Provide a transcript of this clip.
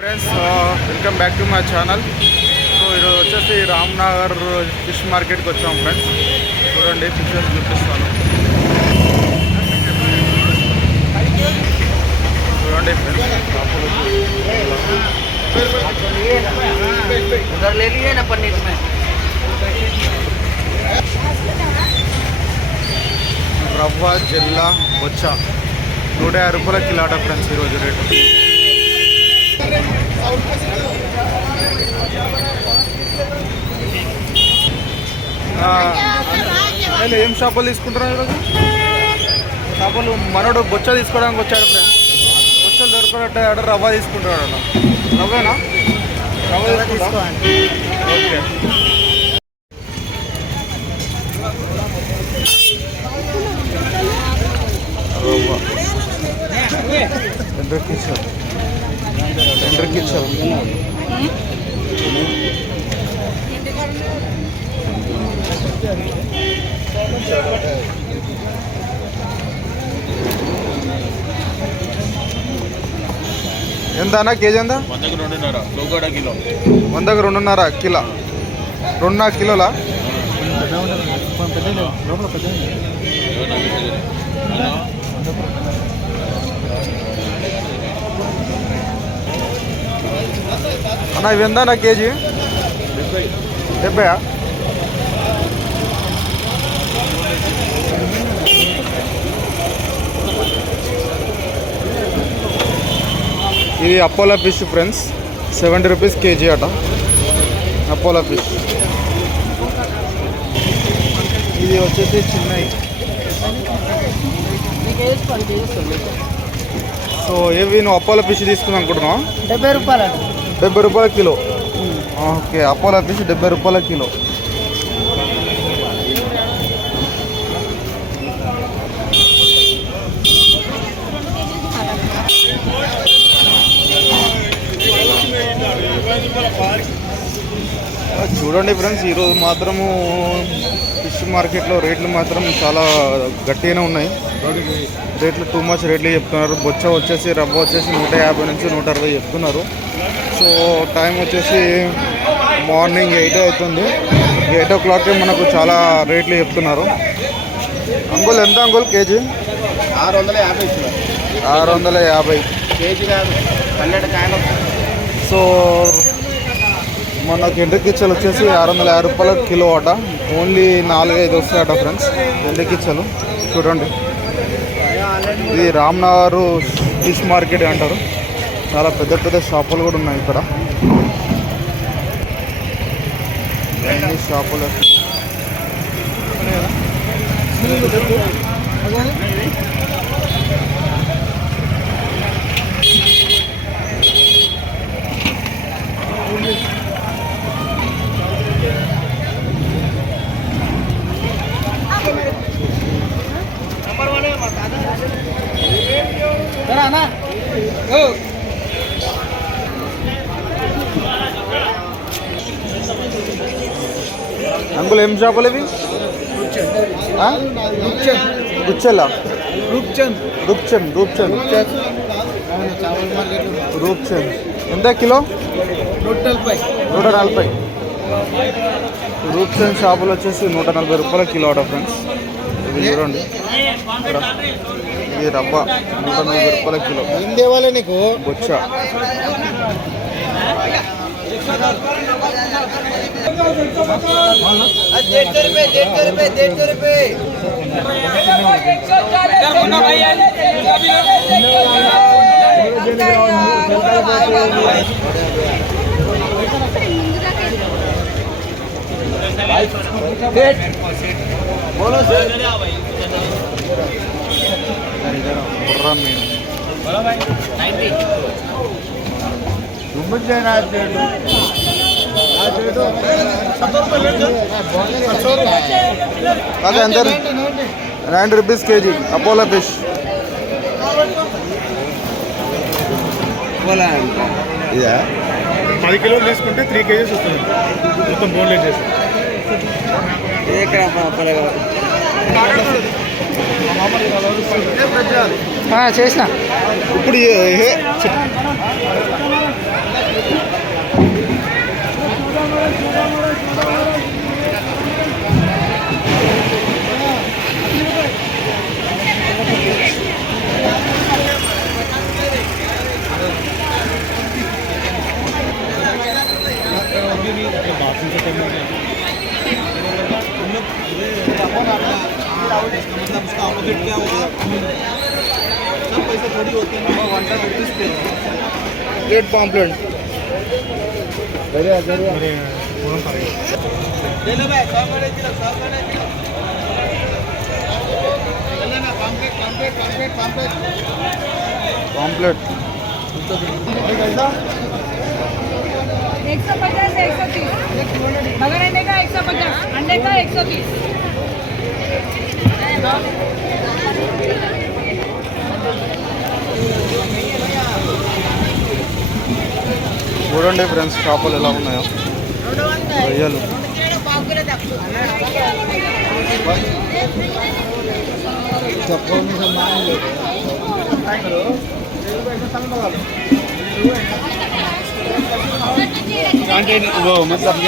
Friends welcome back to my channel. So ఈరోజు వచ్చేసి Ramnagar fish మార్కెట్కి వచ్చాం ఫ్రెండ్స్. చూడండి ఫిషెస్ చూపిస్తాను. చూడండి ఫ్రెండ్స్ రవ్వ జిల్లా బొచ్చ 150 రూపాయల కిలాట ఫ్రెండ్స్ ఈరోజు రేటు. ఏం చేపలు తీసుకుంటున్నారు ఈరోజు? చేపలు మనోడు బొచ్చ తీసుకోవడానికి వచ్చాడు ఫ్రెండ్స్. బొచ్చలు దొరకనట్టు ఆడ రవ్వ తీసుకుంటున్నాడు అన్న. రవ్వేనా? రవ్వ తీసుకోండి. ఓకే. ఎంత అన్న కేజీ? ఎంత? 100కి 2.5 కిలో. 100కి 2.5 కిలో. 2.5 కిలోలా? అన్న ఇవి ఎంత కేజీ? 70. ఇది Apollo fish friends, 70 rupees KG అట అపోలో ఫిష్. ఇది వచ్చేసి చిన్నవి. సో ఏవి నువ్వు అపోలో ఫిష్ తీసుకుందాం అనుకుంటున్నావా? 70 రూపాయలు. 70 రూపాయల కిలో. ఓకే, అపోలో ఫిష్ 70 రూపాయల కిలో. చూడండి ఫ్రెండ్స్, ఈరోజు మాత్రము ఫిష్ మార్కెట్లో రేట్లు మాత్రం చాలా గట్టిగానే ఉన్నాయి. రేట్లు టూ మచ్ రేట్లు చెప్తున్నారు. బొచ్చ వచ్చేసి రవ్వ వచ్చేసి 150 నుంచి 160 చెప్తున్నారు. సో టైం వచ్చేసి మార్నింగ్ 8 అవుతుంది. 8 o'clock మనకు చాలా రేట్లు చెప్తున్నారు. అంగుల్ ఎంత అంగుల్ కేజీ? 650. 650 కేజీ కాదు, 12 కాయలు. సో మనకు ఎండ్రికిచ్చలు వచ్చేసి 650 రూపాయల కిలో అట. ఓన్లీ 4-5 వస్తాయట ఫ్రెండ్స్ ఎండ్రికిచ్చలు. చూడండి, ఇది రామ్నగర్ ఫిష్ మార్కెట్ అంటారు. చాలా పెద్ద పెద్ద షాపులు కూడా ఉన్నాయి ఇక్కడ. అన్ని షాపులు. అంకుల్ ఏం షాపులు ఇవి? గుచ్చెలా? రూప్చంద్ ఎంత కిలో? 140. రూప్చంద్ షాపులు వచ్చేసి 140 రూపాయల కిలో అట ఫ్రెండ్స్. ఇది చూడండి, ఇది రవ్వ 140 రూపాయల కిలో. ఏం తేవాలి నీకు? బొచ్చ. అదే ఎంత? 90 రూపీస్ కేజీ అపోలో ఫిష్. ఇదా 10 కిలోలు తీసుకుంటే 3 కేజీస్ వస్తుంది మొత్తం బోన్లెస్ చేసి. చేసిన ఇప్పుడు ప్లేట్ పాంప్లెట్ पाम्पलेट 150 130 मगर अंडे का 150 अंडे का 130 చూడండి ఫ్రెండ్స్ చేపలు ఎలా ఉన్నాయో రొయ్యలు मतलब